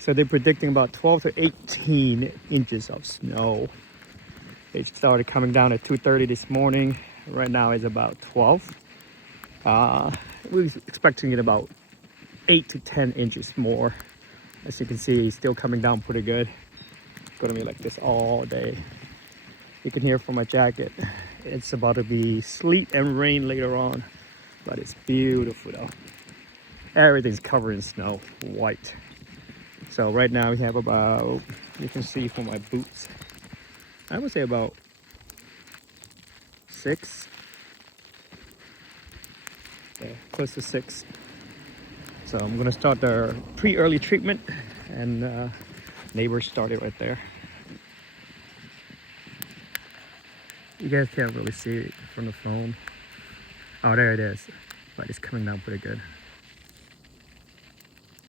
So they're predicting about 12 to 18 inches of snow. It started coming down at 2:30 this morning. Right now it's about 12. We're expecting it about 8 to 10 inches more. As you can see, it's still coming down pretty good. It's gonna be like this all day. You can hear from my jacket, it's about to be sleet and rain later on, but it's beautiful though. Everything's covered in snow, white. So right now we have about, you can see from my boots, I would say about 6. Yeah, close to 6. So I'm gonna start the pre-early treatment, and neighbors started right there. You guys can't really see it from the phone. Oh, there it is, but it's coming down pretty good.